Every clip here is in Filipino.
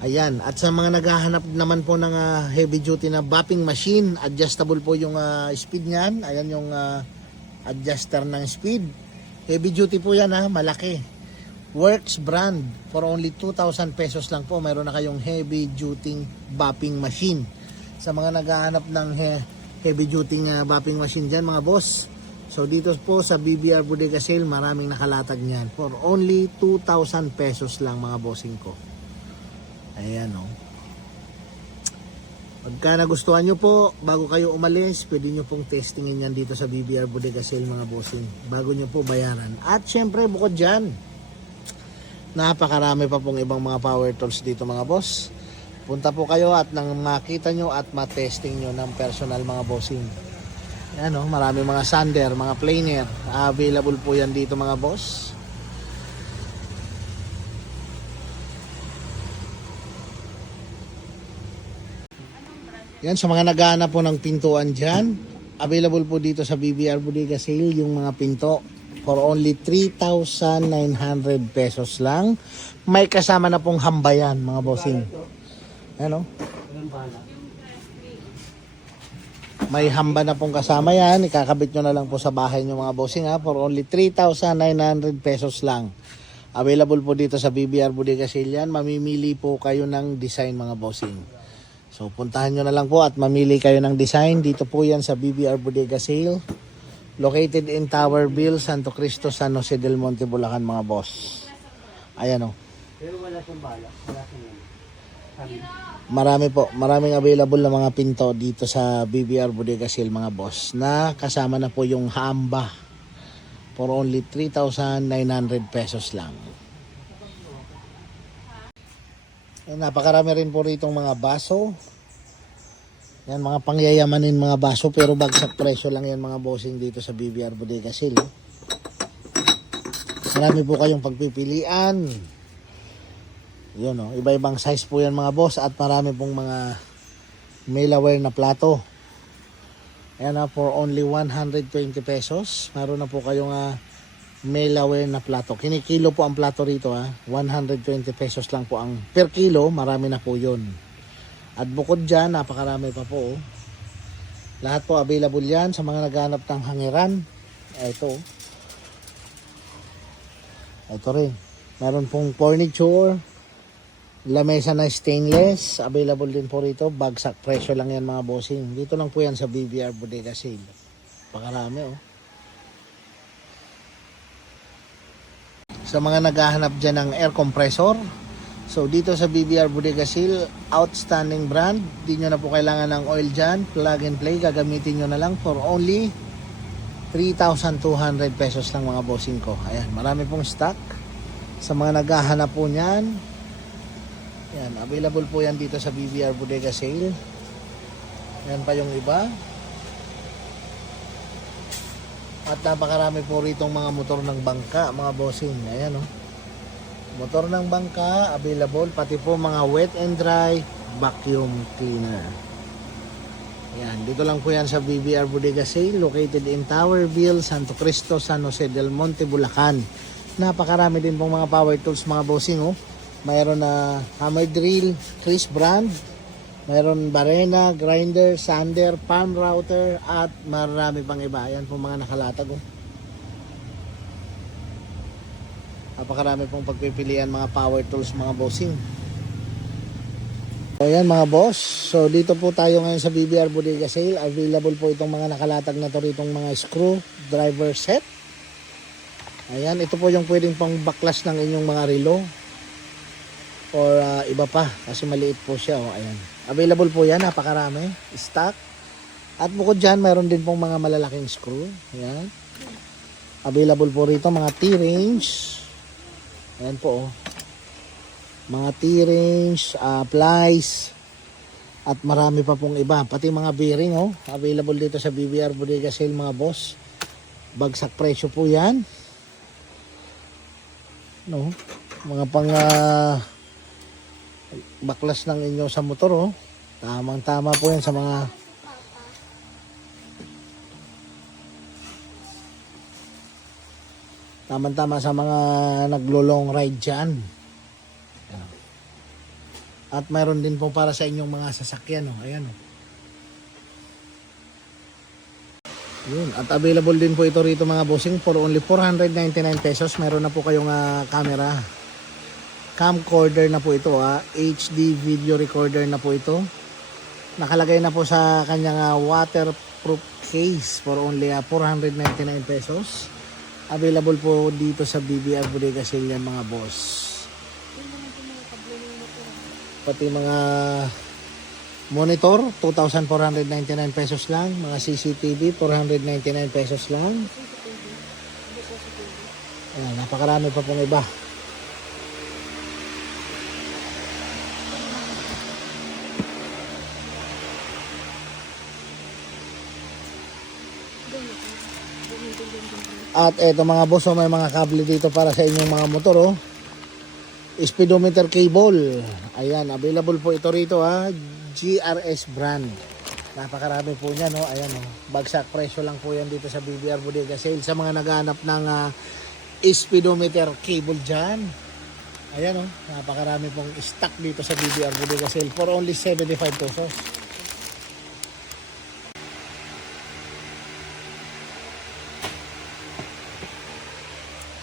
Ayan, at sa mga naghahanap naman po ng ah, heavy duty na bopping machine, adjustable po yung ah, speed niyan. Ayan yung ah, adjuster ng speed. Heavy duty po yan ha, malaki. Works brand for only 2,000 pesos lang po. Mayroon na kayong heavy duty bopping machine. Sa mga naghahanap ng he- heavy duty nga bopping machine dyan mga boss. So dito po sa BBR Bodega Sale, maraming nakalatag niyan. For only 2,000 pesos lang mga bossing ko. Ayan o. Pagka nagustuhan nyo po, bago kayo umalis, pwede nyo pong testingin yan dito sa BBR Bodega Sale mga bossing. Bago nyo po bayaran. At syempre, bukod dyan, napakarami pa pong ibang mga power tools dito mga boss. Punta po kayo at nang makita nyo at matesting nyo ng personal mga bossing. Yan o, marami mga sander, mga planer. Available po yan dito mga boss. Yan, sa mga naghahanap po ng pintuan dyan, available po dito sa BBR Bodega Sale yung mga pinto for only 3,900 pesos lang. May kasama na pong hambayan, mga bossing. Ano? May hamba na pong kasama yan. Ikakabit nyo na lang po sa bahay nyo mga bossing ha. For only 3,900 pesos lang. Available po dito sa BBR Bodega Sale yan. Mamimili po kayo ng design mga bossing. So puntahan nyo na lang po at mamili kayo ng design. Dito po yan sa BBR Bodega Sale. Located in Towerville, Santo Cristo, San Jose del Monte, Bulacan mga boss. Ayan o. Pero wala siyang bala. Wala siyang ano. Marami po, maraming available na mga pinto dito sa BBR Bodega Sale mga boss na kasama na po yung hamba for only 3,900 pesos lang. Eh, napakarami rin po rito mga baso. Yan mga pangyayamanin mga baso pero bagsak presyo lang yan mga bossing dito sa BBR Bodega Sale. Marami po kayong pagpipilian. Yun o, iba-ibang size po yan mga boss at marami pong mga mailaware na plato. Ayan na, for only 120 pesos. Meron na po kayong uh, mailaware na plato. Kinikilo po ang plato rito ha. 120 pesos lang po ang per kilo. Marami na po yun. At bukod dyan, napakarami pa po. oh. Lahat po available yan sa mga naghanap ng hangiran. Ito. oh. Ito rin. Meron pong furniture, lamesa na stainless, available din po rito. Bagsak presyo lang yan mga bossing. Dito lang po yan sa BBR Bodega Sale. Pakarami oh. Sa mga naghahanap dyan ng air compressor, so dito sa BBR Bodega Sale, outstanding brand. Di nyo na po kailangan ng oil dyan. Plug and play, gagamitin nyo na lang for only 3,200 pesos lang mga bossing ko. Ayan, marami pong stock. Sa mga naghahanap po niyan, yan, available po yan dito sa BBR Bodega Sale. Yan pa yung iba. At napakarami po rito mga motor ng bangka, mga bossing. Ayan oh. Motor ng bangka, available. Pati po mga wet and dry vacuum cleaner. Yan, dito lang po yan sa BBR Bodega Sale, located in Towerville, Santo Cristo, San Jose del Monte, Bulacan. Napakarami din pong mga power tools, mga bossing, oh. Mayroon na hammer drill, Chris brand. Mayroon barena, grinder, sander, palm router, at marami pang iba. Yan po mga nakalatag, oh. Napakarami pong pagpipilian mga power tools, mga bossing. So yan mga boss. So dito po tayo ngayon sa BBR Bodega Sale. Available po itong mga nakalatag na to ritong mga screw driver set. Ayan, ito po yung pwedeng pang baklas ng inyong mga relo. Or ah, iba pa kasi maliit po siya. Oh, ayan. Available po yan, napakarami. Stock. At bukod dyan, mayroon din pong mga malalaking screw. Ayan. Available po rito mga T-range. Ayan po oh mga T-range, uh, plies, at marami pa pong iba. Pati mga bearing, oh, available dito sa BBR Bodega Sale mga boss. Bagsak presyo po yan. No? Mga pang ah, baklas ng inyo sa motor, oh. Tamang tama po yan sa mga Tamang-tama sa mga naglo-long ride dyan. At mayroon din po para sa inyong mga sasakyan. Oh. Ayan. Oh. Yun. At available din po ito rito mga bossing for only 499 pesos. Meron na po kayong ah, camera. Camcorder na po ito. Ah. HD video recorder na po ito. Nakalagay na po sa kanyang ah, waterproof case for only ah, 499 pesos. Available po dito sa BBR Bodega Sale yan mga boss. Pati mga monitor, 2,499 pesos lang. Mga CCTV, 499 pesos lang. Ayan, napakarami pa pong iba. At eto mga boss, oh, may mga kable dito para sa inyong mga motor. Oh. Speedometer cable. Ayan, available po ito rito ha. GRS brand. Napakarami po niyan. Oh. Ayan, oh. bagsak presyo lang po yan dito sa BBR Bodega Sale. Sa mga naghahanap ng ah, speedometer cable dyan. Ayan oh, napakarami pong stock dito sa BBR Bodega Sale for only 75 pesos.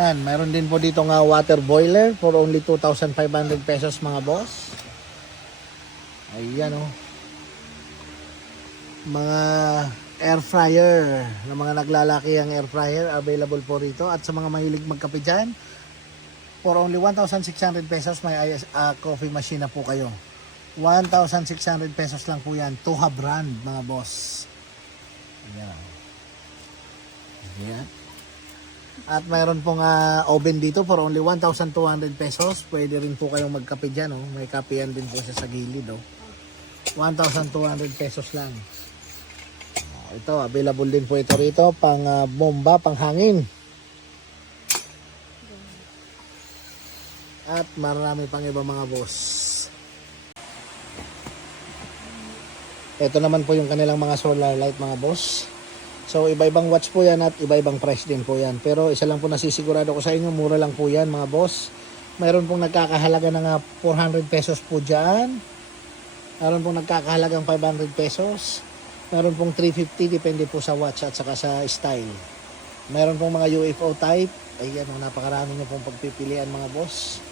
Yan, mayroon din po dito nga water boiler for only 2,500 pesos mga boss. Ayan oh. Mga air fryer na mga naglalaki ang air fryer available po rito. At sa mga mahilig magkape dyan for only 1,600 pesos may IS, ah, coffee machine na po kayo. 1,600 pesos lang po yan Tuha brand mga boss. Ayan. Ayan at mayroon pong ah, oven dito for only 1,200 pesos. Pwede rin po kayong magkape dyan. Oh. May kapehan din po siya sa gilid. Oh. 1,200 pesos lang. Ah, ito, available din po ito rito. Pang ah, bomba, pang hangin. At marami pang iba mga boss. Ito naman po yung kanilang mga solar light mga boss. So iba-ibang watch po yan at iba-ibang price din po yan. Pero isa lang po nasisigurado ko sa inyo, mura lang po yan mga boss. Mayroon pong nagkakahalaga ng ah, 400 pesos po dyan. Mayroon pong nagkakahalagang 500 pesos. Mayroon pong 350 depende po sa watch at saka sa style. Mayroon pong mga UFO type. Ayan, napakarami nyo pong pagpipilian mga boss.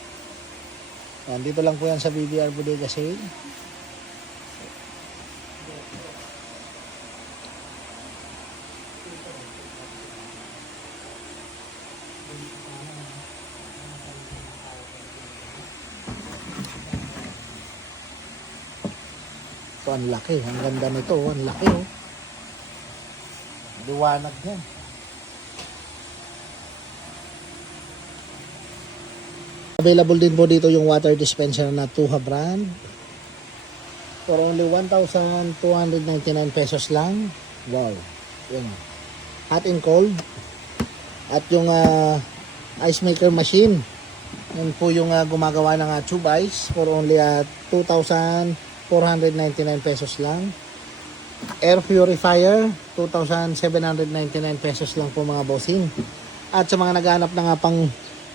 Yan, dito lang po yan sa BBR Bodega Sale. Ang laki. Ang ganda nito. Ang laki, oh. Liwanag yan. Available din po dito yung water dispenser na Tuha brand. For only 1,299 pesos lang. Wow. Yan. Hot and cold. At yung ah, ice maker machine. Yan po yung ah, gumagawa ng uh, tube ice for only uh, 2,499 pesos lang. Air purifier, 2,799 pesos lang po mga bossing. At sa mga naghahanap na nga pang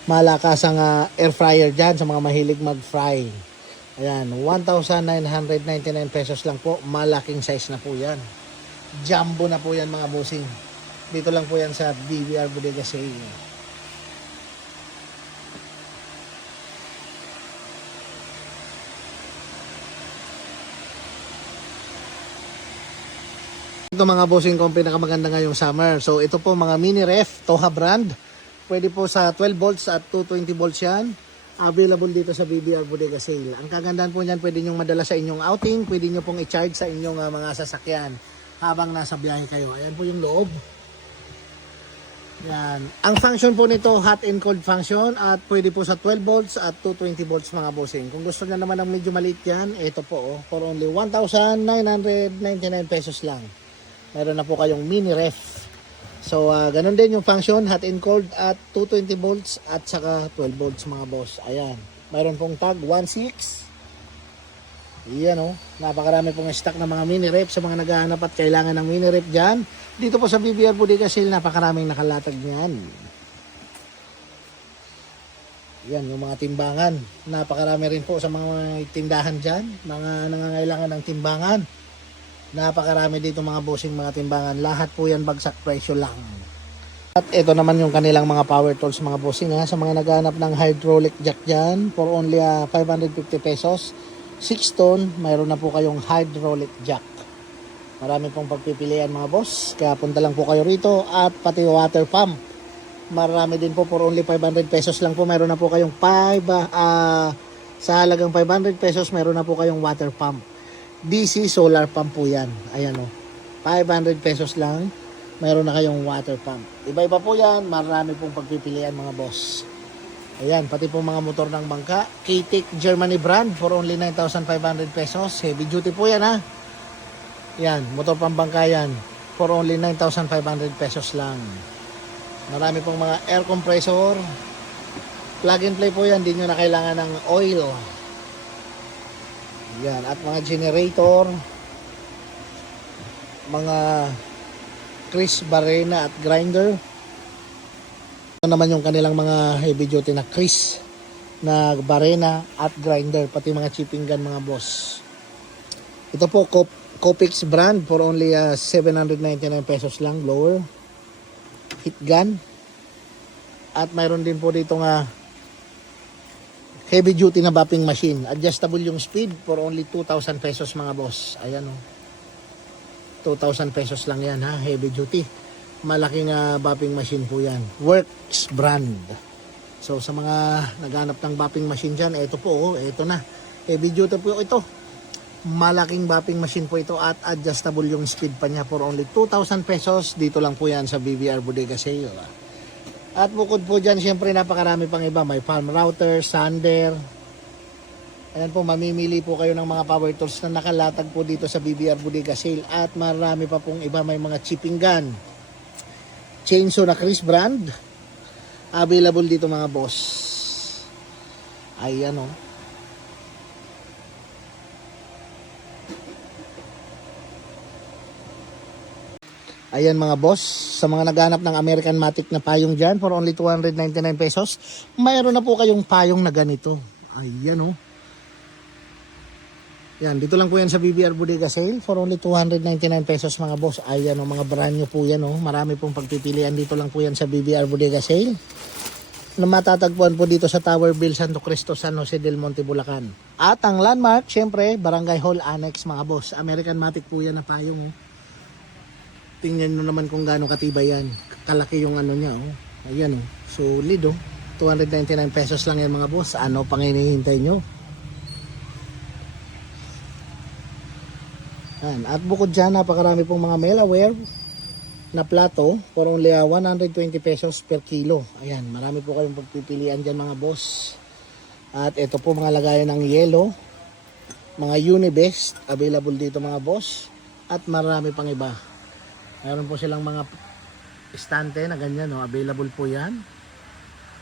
malakasang ah, air fryer dyan, sa mga mahilig mag-fry. Ayan, 1,999 pesos lang po. Malaking size na po yan. Jumbo na po yan mga bossing. Dito lang po yan sa BBR Bodega Sale. Ito mga bossing ko ang pinakamaganda ngayong summer. So ito po mga mini ref, Toha brand. Pwede po sa 12 volts at 220 volts yan. Available dito sa BBR Bodega Sale. Ang kagandahan po niyan, pwede nyo madala sa inyong outing. Pwede nyo pong i-charge sa inyong ah, mga sasakyan habang nasa biyahe kayo. Ayan po yung loob. Yan. Ang function po nito, hot and cold function at pwede po sa 12 volts at 220 volts mga bossing. Kung gusto niya naman ng medyo maliit yan, ito po oh, for only 1,999 pesos lang. Meron na po kayong mini ref. So, ah, ganun din yung function, hot and cold at 220 volts at saka 12 volts mga boss. Ayan. Mayroon pong tag 1.6. Iyan oh. Napakarami pong stock ng mga mini ref sa mga naghahanap at kailangan ng mini ref dyan. Dito po sa BBR Bodega Sale, napakaraming nakalatag niyan. Yan, yung mga timbangan. Napakarami rin po sa mga tindahan dyan. Mga nangangailangan ng timbangan. Napakarami dito mga bossing mga timbangan. Lahat po yan bagsak presyo lang. At ito naman yung kanilang mga power tools mga bossing ha. Sa mga naghanap ng hydraulic jack dyan for only ah, 550 pesos. 6 ton, mayroon na po kayong hydraulic jack. Marami pong pagpipilian mga boss. Kaya punta lang po kayo rito at pati water pump. Marami din po for only 500 pesos lang po. Meron na po kayong 5 ah, sa halagang 500 pesos meron na po kayong water pump. DC solar pump po yan. Ayan o. 500 pesos lang meron na kayong water pump. Iba-iba po yan. Marami pong pagpipilian mga boss. Ayan, pati po mga motor ng bangka. Kitik Germany brand for only 9,500 pesos. Heavy duty po yan ha. Yan, motor pambangka yan. For only 9,500 pesos lang. Marami pong mga air compressor. Plug and play po yan. Hindi nyo na kailangan ng oil. Yan, at mga generator. Mga Chris Barrena at grinder. Ito naman yung kanilang mga heavy duty na Chris na Barrena at grinder. Pati mga chipping gun mga boss. Ito po, Cop Copix brand for only uh, 799 pesos lang, blower. Heat gun. At mayroon din po dito nga heavy duty na bapping machine. Adjustable yung speed for only 2,000 pesos mga boss. Ayan o. 2,000 pesos lang yan ha, heavy duty. Malaking uh, bapping machine po yan. Works brand. So sa mga naghanap ng bapping machine dyan, ito po, oh, ito na. Heavy duty po ito. Malaking bapping machine po ito at adjustable yung speed pa niya for only 2,000 pesos. Dito lang po yan sa BBR Bodega Sale. At bukod po dyan, syempre napakarami pang iba. May farm router, sander. Ayan po, mamimili po kayo ng mga power tools na nakalatag po dito sa BBR Bodega Sale. At marami pa pong iba. May mga chipping gun. Chainsaw na Chris brand. Available dito mga boss. Ayan o. Ayan mga boss, sa mga naghanap ng American Matic na payong dyan for only 299 pesos, mayroon na po kayong payong na ganito. Ayan o. Yan, dito lang po yan sa BBR Bodega Sale for only 299 pesos mga boss. Ayan o, mga brand new po yan o. Marami pong pagpipilian dito lang po yan sa BBR Bodega Sale. Na matatagpuan po dito sa Tower Bill Santo Cristo, San Jose del Monte, Bulacan. At ang landmark, syempre, Barangay Hall Annex mga boss. American Matic po yan na payong o. Tingnan nyo naman kung gaano katibay yan. Kalaki yung ano niya, oh. Ayan, oh. Solid, oh. 299 pesos lang yan mga boss. Ano pang hinihintay nyo? Yan. At bukod dyan, napakarami pong mga Melaware na plato for only ah, 120 pesos per kilo. Ayan, marami po kayong pagpipilian dyan mga boss. At ito po mga lagayan ng yellow. Mga Unibest, available dito mga boss. At marami pang iba. Meron po silang mga estante na ganyan, no? available po yan.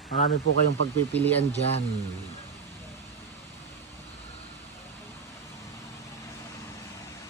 Marami po kayong pagpipilian dyan.